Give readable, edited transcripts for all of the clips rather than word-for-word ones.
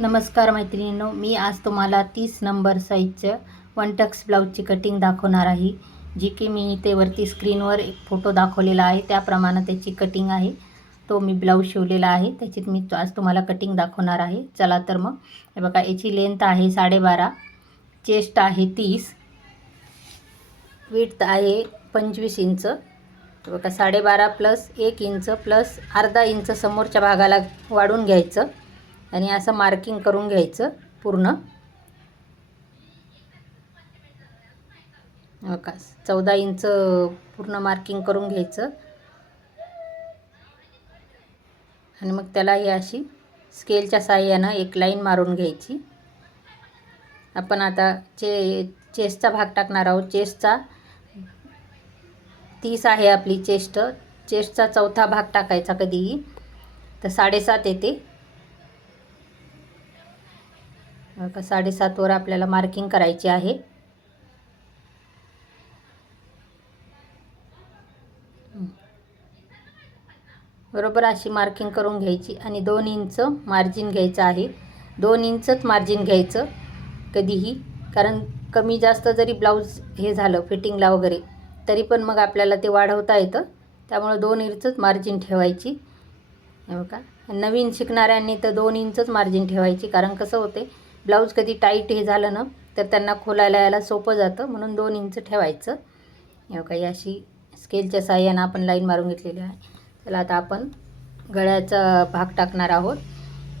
नमस्कार मैत्रिणींनो, मी आज तुम्हाला 30 नंबर साईजचं वन टक्स ब्लाऊजची कटिंग दाखवणार आहे, जी की मी इथे वरती स्क्रीनवर एक फोटो दाखवलेला आहे त्याप्रमाणे त्याची कटिंग आहे. तो मी ब्लाऊज शिवलेला आहे, त्याची मी आज तुम्हाला कटिंग दाखवणार आहे. चला तर मग हे बघा, याची लेंथ आहे 12.5, चेस्ट आहे 30, विड्थ आहे 25 इंच. बघा 12.5 प्लस 1 इंच प्लस अर्धा इंच समोरच्या भागाला वाढून घ्यायचं आणि असं मार्किंग करून घ्यायचं पूर्ण. बघा 14 इंच पूर्ण मार्किंग करून घ्यायचं आणि मग त्याला ही अशी स्केलच्या साहाय्यानं एक लाईन मारून घ्यायची. आपण आता चेस्टचा भाग टाकणार आहोत. चेस्टचा 30 आहे आपली चेस्टचा चौथा भाग टाकायचा कधीही, तर 7.5 येते. बघा 7.5 वर आपल्याला मार्किंग करायची आहे. बरोबर अशी मार्किंग करून घ्यायची आणि 2 इंच मार्जिन घ्यायचं आहे. 2 इंचच मार्जिन घ्यायचं कधीही, कारण कमी जास्त जरी ब्लाऊज हे झालं फिटिंगला वगैरे तरी पण मग आपल्याला ते वाढवता येतं. त्यामुळे 2 इंचच मार्जिन ठेवायची. हे बघा, नवीन शिकणाऱ्यांनी तर 2 इंचच मार्जिन ठेवायची, कारण कसं होते ब्लाऊज कधी टाईट हे झालं ना तर त्यांना खोलायला यायला सोपं जातं, म्हणून 2 इंच ठेवायचं. हे बघा, अशी स्केलच्या साहाय्यानं आपण लाईन मारून घेतलेली आहे. चला आता आपण गळ्याचा भाग टाकणार आहोत.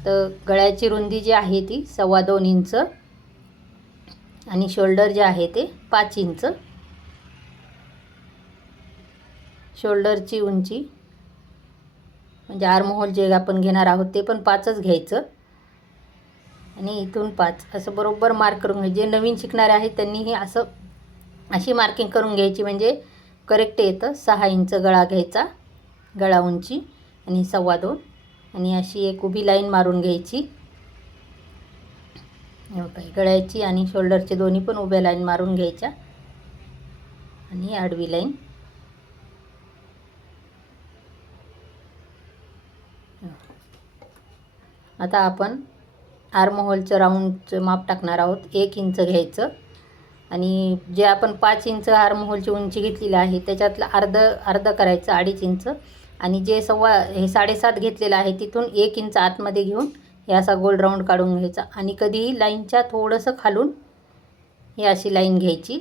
तर गळ्याची रुंदी जी आहे ती 2.25 इंच आणि शोल्डर जे आहे ते 5 इंच. शोल्डरची उंची म्हणजे आर्महोल जे आपण घेणार आहोत ते पण 5च घ्यायचं आणि इथून 5 असं बरोबर मार्क करून घ्यायचे. जे नवीन शिकणारे आहेत त्यांनी हे अशी मार्किंग करून घ्यायची म्हणजे करेक्ट येतं. 6 इंच गळा घ्यायचा, गळा उंची आणि 2.25 आणि अशी एक उभी लाईन मारून घ्यायची. गळ्याची आणि शोल्डरचे दोन्ही पण उभ्या लाईन मारून घ्यायच्या आणि आडवी लाईन. आता आपण आर्महोलचं राऊंडचं माप टाकणार आहोत. 1 इंच घ्यायचं आणि जे आपण 5 इंच आर्महोलची उंची घेतलेली आहे त्याच्यातलं अर्ध करायचं 2.5 इंच आणि जे 7.5 घेतलेलं आहे तिथून 1 इंच आतमध्ये घेऊन हे असा गोल राऊंड काढून घ्यायचा आणि कधीही लाईनच्या थोडंसं खालून ही अशी लाईन घ्यायची,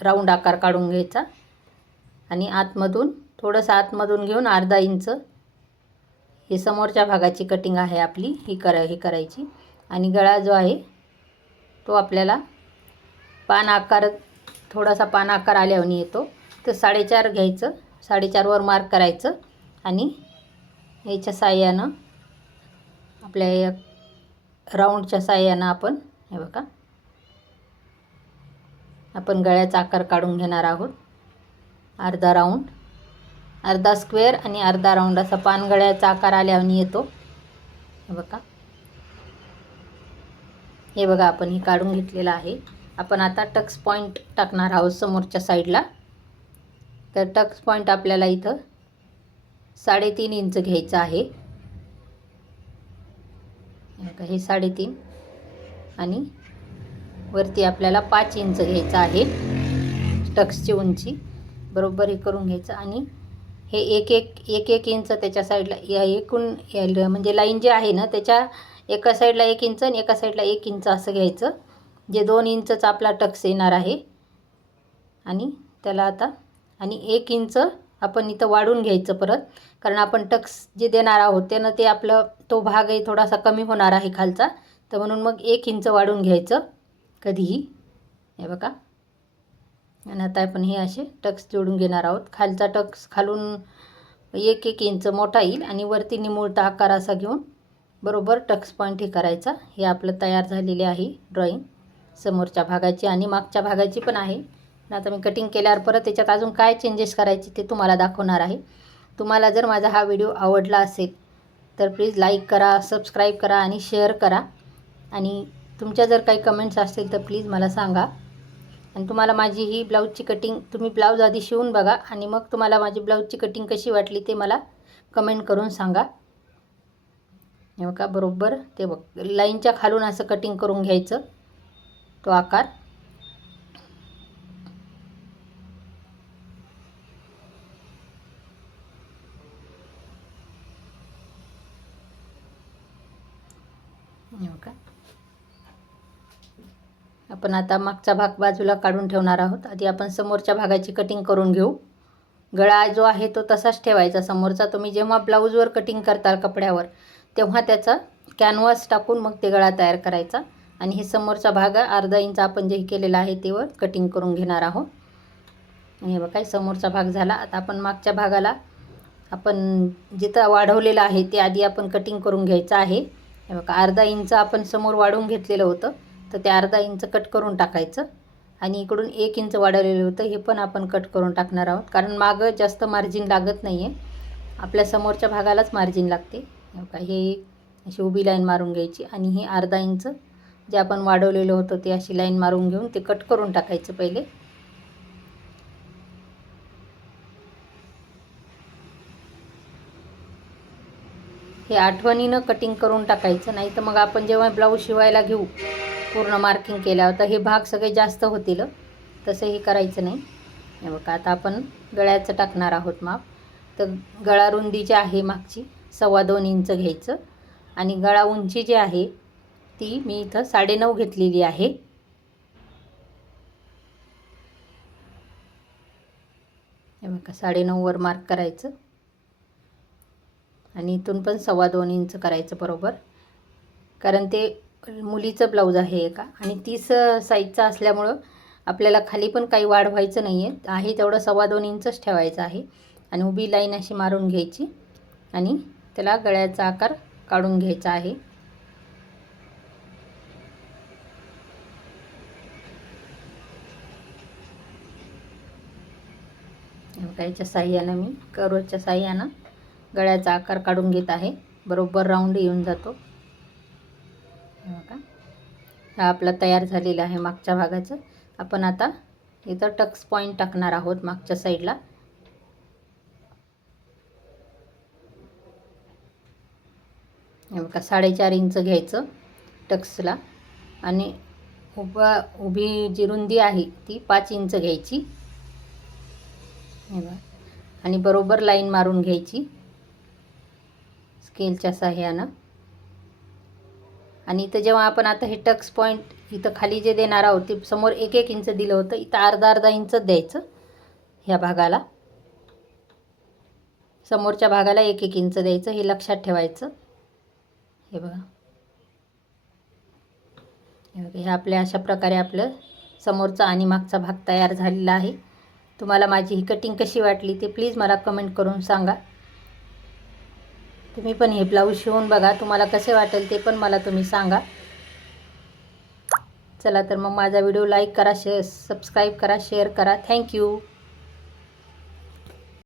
राऊंड आकार काढून घ्यायचा आणि थोडंसं आतमधून घेऊन अर्धा इंच हे समोरच्या भागाची कटिंग आहे आपली ही करायची. आणि गळा जो आहे तो आपल्याला थोडासा पान आकार आल्यावर येतो, तर 4.5 घ्यायचं. 4.5 वर मार्क करायचं आणि याच्या साहाय्यानं आपल्या या राऊंडच्या साहाय्यानं आपण हे बघा आपण गळ्याचा आकार काढून घेणार आहोत. अर्धा राऊंड, अर्धा स्क्वेअर आणि अर्धा राऊंड असा पानगळ्याचा आकार आल्यावर येतो. हे बघा आपण हे काढून घेतलेलं आहे. आपण आता टक्स पॉईंट टाकणार आहोत समोरच्या साईडला. तर टक्स पॉईंट आपल्याला इथं 3.5 इंच घ्यायचं आहे. हे 3.5 आणि वरती आपल्याला 5 इंच घ्यायचं आहे टक्सची उंची. बरोबर हे करून घ्यायचं आणि हे एक इंच त्याच्या साईडला या एकूण म्हणजे लाईन जी आहे ना त्याच्या एका साईडला 1 इंच आणि एका साईडला 1 इंच असं घ्यायचं, जे 2 इंचचा आपला टक्स येणार आहे. आणि त्याला आता 1 इंच आपण इथं वाढून घ्यायचं परत, कारण आपण टक्स जे देणार आहोत त्यानं ते आपलं तो भाग आहे थोडासा कमी होणार आहे खालचा, तर म्हणून मग 1 इंच वाढून घ्यायचं कधीही. हे बघा, आणि आता आपण हे असे टक्स जोडून घेणार आहोत. खालचा टक्स खालून 1 इंच मोठा येईल आणि वरती निमुळता आकार असा घेऊन बरोबर टक्स पॉईंट हे करायचा. हे आपलं तयार झालेले आहे ड्रॉईंग समोरच्या भागाची आणि मागच्या भागाची पण आहे. आता मी कटिंग केल्यावर परत त्याच्यात अजून काय चेंजेस करायचे ते तुम्हाला दाखवणार आहे. तुम्हाला जर माझा हा व्हिडिओ आवडला असेल तर प्लीज लाईक करा, सबस्क्राईब करा आणि शेअर करा. आणि तुमच्या जर काही कमेंट्स असतील तर प्लीज मला सांगा. आणि तुम्हाला माझी ही ब्लाऊजची कटिंग, तुम्ही ब्लाऊज आधी शिवून बघा आणि मग तुम्हाला माझी ब्लाऊजची कटिंग कशी वाटली ते मला कमेंट करून सांगा. हे बघा बरोबर ते बघ लाईनच्या खालून असं कटिंग करून घ्यायचं तो आकार. हे बघा आपण आता मागचा भाग बाजूला काढून ठेवणार आहोत. आधी आपण समोरच्या भागाची कटिंग करून घेऊ. गळा जो आहे तो तसाच ठेवायचा समोरचा. तुम्ही जेव्हा ब्लाऊजवर कटिंग करता कपड्यावर तेव्हा त्याचा कॅनव्हास टाकून मग ते गळा तयार करायचा. आणि हे समोरचा भाग अर्धा इंच आपण जे केलेला आहे तेवर कटिंग करून घेणार आहोत. आणि हे बघा समोरचा भाग झाला. आता आपण मागच्या भागाला आपण जिथं वाढवलेलं आहे ते आधी आपण कटिंग करून घ्यायचं आहे. हे बघा अर्धा इंच आपण समोर वाढवून घेतलेलं होतं तर ते अर्धा इंच कट करून टाकायचं. आणि इकडून 1 इंच वाढवलेलं होतं हे पण आपण कट करून टाकणार आहोत, कारण मागं जास्त मार्जिन लागत नाही आहे, आपल्या समोरच्या भागालाच मार्जिन लागते. हे बघा हे अशी उभी लाईन मारून घ्यायची आणि ही अर्धा इंच जे आपण वाढवलेलं होतं ते अशी लाईन मारून घेऊन ते कट करून टाकायचं पहिले. हे आठवणीनं कटिंग करून टाकायचं, नाही तर मग आपण जेव्हा ब्लाऊज शिवायला घेऊ पूर्ण मार्किंग केल्यावर तर हे भाग सगळे जास्त होतील, तसंही करायचं नाही. हे बघा आता आपण गळ्याचं टाकणार आहोत माप. तर गळा रुंदी जी आहे मागची 2.25 इंच घ्यायचं आणि गळा उंची जी आहे ती मी इथं 9.5 घेतलेली आहे. हे बघा 9.5 वर मार्क करायचं आणि इथून पण 2.25 इंच करायचं बरोबर, कारण ते मुलीचं ब्लाऊज आहे का आणि 30 साईजचा असल्यामुळं आपल्याला खाली पण काही वाढवायचं नाही आहे तेवढं 2.25 इंचच ठेवायचं आहे. आणि उभी लाईन अशी मारून घ्यायची आणि त्याला गळ्याचा आकार काढून घ्यायचा आहे. याच्या साह्यानं मी कर्वच्या साह्यानं गळ्याचा आकार काढून घेत आहे, बरोबर राऊंड येऊन जातो. बघा हा आपला तयार झालेला आहे मागच्या भागाचं. आपण आता इथं टक्स पॉईंट टाकणार आहोत मागच्या साईडला. हे बघा 4.5 इंच घ्यायचं टक्सला आणि उभी जी रुंदी आहे ती 5 इंच घ्यायची. हे बघा आणि बरोबर लाईन मारून घ्यायची स्केलच्या साह्यानं. आणि इथं जेव्हा आपण आता हे टक्स पॉईंट इथं खाली जे देणार आहोत ते समोर 1-1 इंच दिलं होतं, इथं अर्धा इंचच द्यायचं. ह्या भागाला समोरच्या भागाला 1-1 इंच द्यायचं, हे लक्षात ठेवायचं. हे बघा हे आपल्या अशा प्रकारे आपलं समोरचा आणि मागचा भाग तयार झालेला आहे. तुम्हाला माझी ही कटिंग कशी वाटली ते प्लीज मला कमेंट करून सांगा. तुम्ही पण हे ब्लाऊज शिवून बघा, तुम्हाला कसे वाटेल ते पण मला तुम्ही सांगा. चला तर मग माझा व्हिडिओ लाईक करा, सबस्क्राईब करा, शेअर करा. थँक्यू.